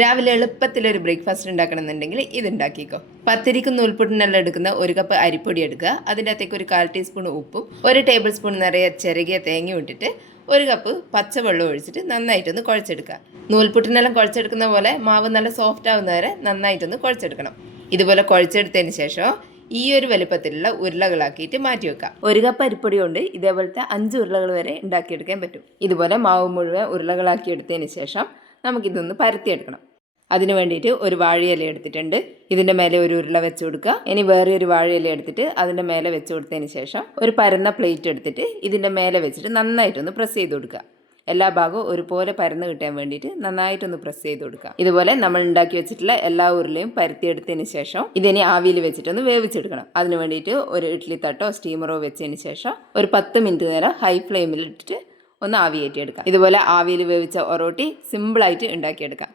രാവിലെ എളുപ്പത്തിലൊരു ബ്രേക്ക്ഫാസ്റ്റ് ഉണ്ടാക്കണമെന്നുണ്ടെങ്കിൽ ഇത് ഉണ്ടാക്കിക്കോ. പത്തിരിക്കും നൂൽപുട്ടിനെല്ലാം എടുക്കുന്ന 1 കപ്പ് അരിപ്പൊടി എടുക്കുക. അതിൻ്റെ അകത്തേക്ക് ഒരു 1/4 ടീസ്പൂൺ ഉപ്പും 1 ടേബിൾ സ്പൂൺ നിറയെ ചിരകിയ തേങ്ങയും ഇട്ടിട്ട് 1 കപ്പ് പച്ചവെള്ളം ഒഴിച്ചിട്ട് നന്നായിട്ടൊന്ന് കുഴച്ചെടുക്കുക. നൂൽപുട്ടിനെല്ലാം കുഴച്ചെടുക്കുന്ന പോലെ മാവ് നല്ല സോഫ്റ്റ് ആവുന്നവരെ നന്നായിട്ടൊന്ന് കുഴച്ചെടുക്കണം. ഇതുപോലെ കുഴച്ചെടുത്തതിന് ശേഷം ഈ ഒരു വലുപ്പത്തിലുള്ള ഉരുളകളാക്കിയിട്ട് മാറ്റി വെക്കാം. 1 കപ്പ് അരിപ്പൊടി കൊണ്ട് ഇതേപോലത്തെ 5 ഉരുളകൾ വരെ ഉണ്ടാക്കിയെടുക്കാൻ പറ്റും. ഇതുപോലെ മാവ് മുഴുവൻ ഉരുളകളാക്കി എടുത്തതിന് ശേഷം നമുക്കിതൊന്ന് പരത്തിയെടുക്കണം. അതിന് വേണ്ടിയിട്ട് ഒരു വാഴയില എടുത്തിട്ടുണ്ട്. ഇതിൻ്റെ മേലെ ഒരു ഉരുള വെച്ച് കൊടുക്കുക. ഇനി വേറെ ഒരു വാഴയില എടുത്തിട്ട് അതിൻ്റെ മേലെ വെച്ച് കൊടുത്തതിന് ശേഷം ഒരു പരന്ന പ്ലേറ്റ് എടുത്തിട്ട് ഇതിൻ്റെ മേലെ വെച്ചിട്ട് നന്നായിട്ടൊന്ന് പ്രസ് ചെയ്ത് കൊടുക്കുക. എല്ലാ ഭാഗവും ഒരുപോലെ പരന്ന് കിട്ടാൻ വേണ്ടിയിട്ട് നന്നായിട്ടൊന്ന് പ്രസ് ചെയ്ത് കൊടുക്കുക. ഇതുപോലെ നമ്മൾ ഉണ്ടാക്കി വെച്ചിട്ടുള്ള എല്ലാ ഉരുളയും പരത്തിയെടുത്തതിന് ശേഷം ഇതിനെ ആവിയിൽ വെച്ചിട്ടൊന്ന് വേവിച്ചെടുക്കണം. അതിന് വേണ്ടിയിട്ട് ഒരു ഇഡ്ഡലി തട്ടോ സ്റ്റീമറോ വെച്ചതിന് ശേഷം ഒരു 10 മിനിറ്റ് നേരം ഹൈ ഫ്ലെയിമിൽ ഇട്ടിട്ട് ഒന്ന് ആവിയേറ്റിയെടുക്കാം. ഇതുപോലെ ആവിയിൽ വേവിച്ച ഒറോട്ടി സിമ്പിളായിട്ട് ഉണ്ടാക്കിയെടുക്കാം.